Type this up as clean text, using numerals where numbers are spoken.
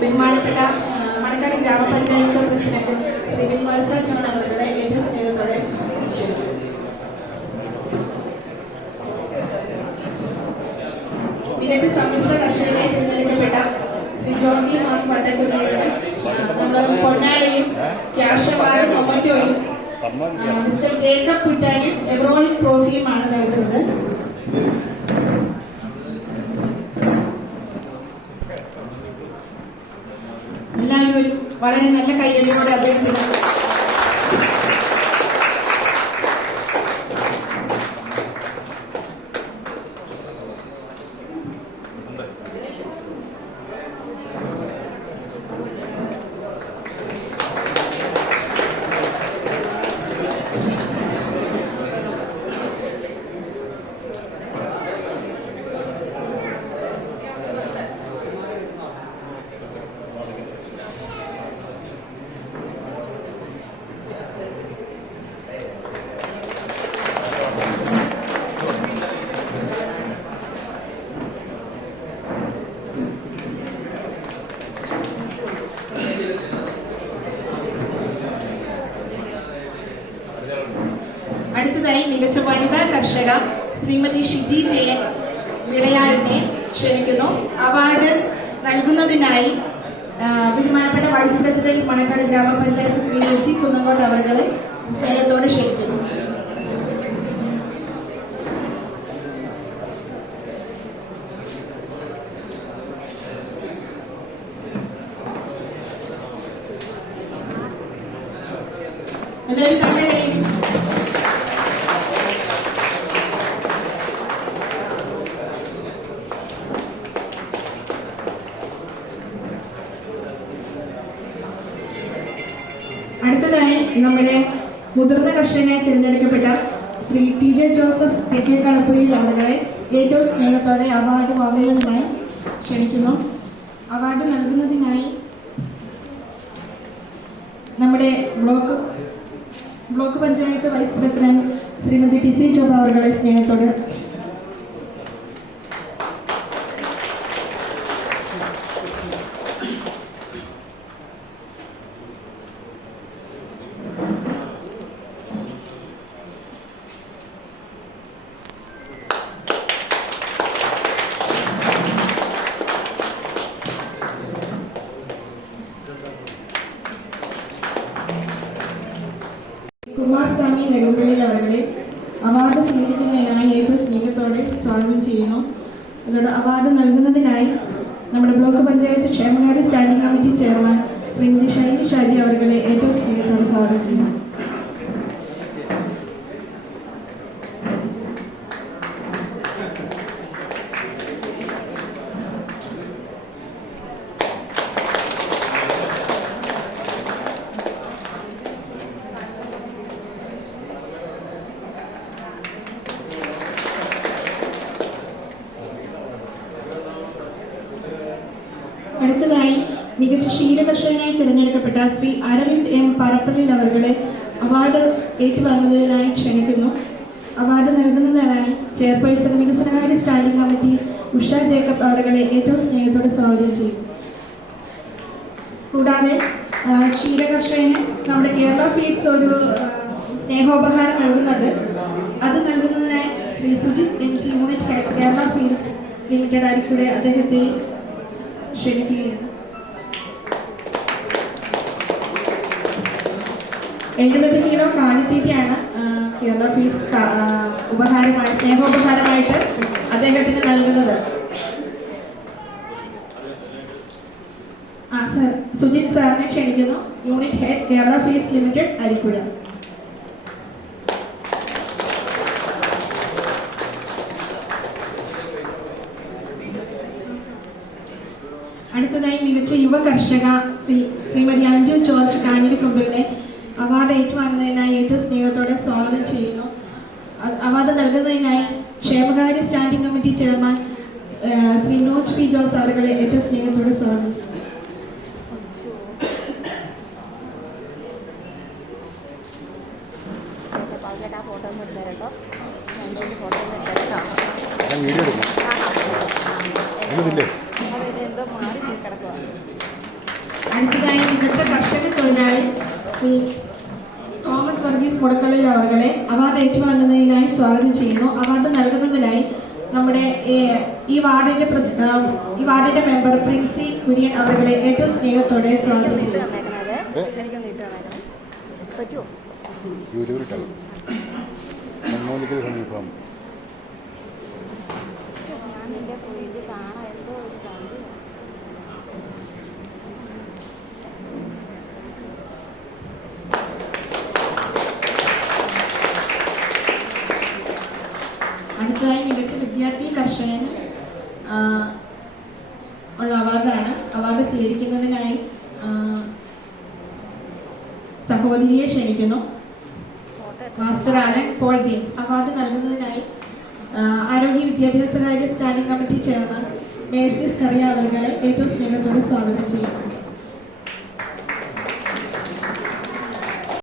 ബഹുമാനപ്പെട്ട മണക്കാട് ഗ്രാമപഞ്ചായത്ത് president Shri വിനിവാസ John അവരുടെ ഏറ്റവും സ്നേഹത്തോടെ മികച്ച സമ്മിശ്ര കർഷകനായി തിരഞ്ഞെടുക്കപ്പെട്ട ശ്രീ ജോർജി മാസ് വട്ടക്കുള്ളിയുടെ നമ്മൾ പൊന്നാടയും ക്യാഷ് അവാർഡും മൊമന്റോയും മിസ്റ്റർ ജേക്കബ് കുറ്റാനി എവറോളിക് ട്രോഫിയുമാണ് നൽകുന്നത്. എല്ലാവരും ഒരു വളരെ നല്ല കയ്യടിയോടെ അദ്ദേഹത്തിന് അടുത്തതായി മികച്ച വനിതാ കർഷക ശ്രീമതി ഷിജി ജയൻ വിളയാടിനെ ക്ഷണിക്കുന്നു. അവാർഡ് നൽകുന്നതിനായി ബഹുമാനപ്പെട്ട വൈസ് പ്രസിഡന്റ് മണക്കാട് ഗ്രാമപഞ്ചായത്ത് ശ്രീ രുചി കുന്നങ്കോട്ട് അവരുടെ സ്നേഹത്തോടെ ക്ഷണിക്കുന്നു. എല്ലാവരും കണ്ണടയിൽ അടുത്തതായി നമ്മുടെ മുതിർന്ന കർഷകനായി തിരഞ്ഞെടുക്കപ്പെട്ട ശ്രീ ടി ജെ ജോസഫ് തെക്കേക്കളപ്പുഴയിൽ അവരുടെ ഏറ്റവും സ്നേഹത്തോടെ അവാർഡ് വാങ്ങുന്നതിനായി ക്ഷണിക്കുന്നു. അവാർഡ് നൽകുന്നതിനായി നമ്മുടെ block panchayat vice president Shrimati T C Joba അവരുടെ സ്നേഹത്തോടെ കുമാരസ്വാമി നെടുമ്പള്ളിൽ അവരുടെ അവാർഡ് സ്വീകരിക്കുന്നതിനായി ഏറ്റവും സ്നേഹത്തോടെ സ്വാഗതം ചെയ്യുന്നു. അതോടെ അവാർഡ് നൽകുന്നതിനായി നമ്മുടെ ബ്ലോക്ക് പഞ്ചായത്ത് ക്ഷേമകാര്യ standing committee chairman Shrimati Shiny Shaji അവരുടെ ഏറ്റവും സ്നേഹത്തോടെ സ്വാഗതം ചെയ്യുന്നു. അടുത്തതായി മികച്ച ക്ഷീരകർഷകനായി തിരഞ്ഞെടുക്കപ്പെട്ട ശ്രീ അരവിന്ദ് എം പറപ്പള്ളിൽ അവരുടെ അവാർഡ് ഏറ്റുവാങ്ങുന്നതിനായി ക്ഷണിക്കുന്നു. അവാർഡ് നൽകുന്നതിനായി ചെയർപേഴ്സൺ വികസനകാര്യ സ്റ്റാൻഡിംഗ് കമ്മിറ്റി ഉഷ ജേക്കബ് അവരുടെ ഏറ്റവും സ്നേഹത്തോടെ സ്വാഗതം ചെയ്യും. കൂടാതെ ക്ഷീരകർഷകന് നമ്മുടെ കേരള ഫീഡ്സ് ഒരു സ്നേഹോപഹാരം നൽകുന്നുണ്ട്. അത് നൽകുന്നതിനായി Shri Sujith M G unit head Kerala feeds limited ആയിരിക്കൂടെ അദ്ദേഹത്തെ ക്ഷണിക്കുകയാണ്. 70 കിലോ കാലിത്തീറ്റയാണ് കേരള ഫീഡ്സ് ഉപഹാരമായി സ്നേഹോപഹാരമായിട്ട് അദ്ദേഹത്തിന് നൽകുന്നത് സർ സുജിത് സാറിനെ ക്ഷണിക്കുന്നു. Unit head Kerala feeds limited Arikkuzha. അടുത്തതായി മികച്ച യുവ കർഷക ശ്രീമതി അഞ്ജു ജോർജ് കാഞ്ഞിരക്കുണ്ടിനെ അവാർഡ് ഏറ്റുവാങ്ങുന്നതിനായി ഏറ്റവും സ്നേഹത്തോടെ സ്വാഗതം ചെയ്യുന്നു. അവാർഡ് നൽകുന്നതിനായി ക്ഷേമകാര്യ standing committee chairman Shri Noj P Jose അവരെ ഏറ്റവും സ്നേഹത്തോടെ സ്വാഗതം ചെയ്യുന്നു. അടുത്തതായി മികച്ച കർഷക തൊഴിലാളി ശ്രീ തോമസ് വർഗീസ് മുടക്കള്ളിൽ അവരെ അവാർഡ് ഏറ്റുവാങ്ങുന്നതിനായി സ്വാഗതം ചെയ്യുന്നു. അവാർഡ് നൽകുന്നതിനായി നമ്മുടെ ഈ വാർഡിന്റെ മെമ്പർ പ്രിൻസി കുര്യൻ അവരെ ഏറ്റവും സ്നേഹത്തോടെ സ്വാഗതം ചെയ്യുന്നു. അടുത്തതായി മികച്ച വിദ്യാർത്ഥി കർഷകന് ഉള്ള അവാർഡാണ്. അവാർഡ് സ്വീകരിക്കുന്നതിനായി സഹോദരിയെ ക്ഷണിക്കുന്നു. മാസ്റ്റർ ആലൻ പോൾ ജെയിംസ്. അവാർഡ് നൽകുന്നതിനായി ആരോഗ്യ വിദ്യാഭ്യാസകാര്യ സ്റ്റാൻഡിംഗ് കമ്മിറ്റി ചെയർമാൻ മേഴ്സിസ് കറിയ അവരെ ഏറ്റവും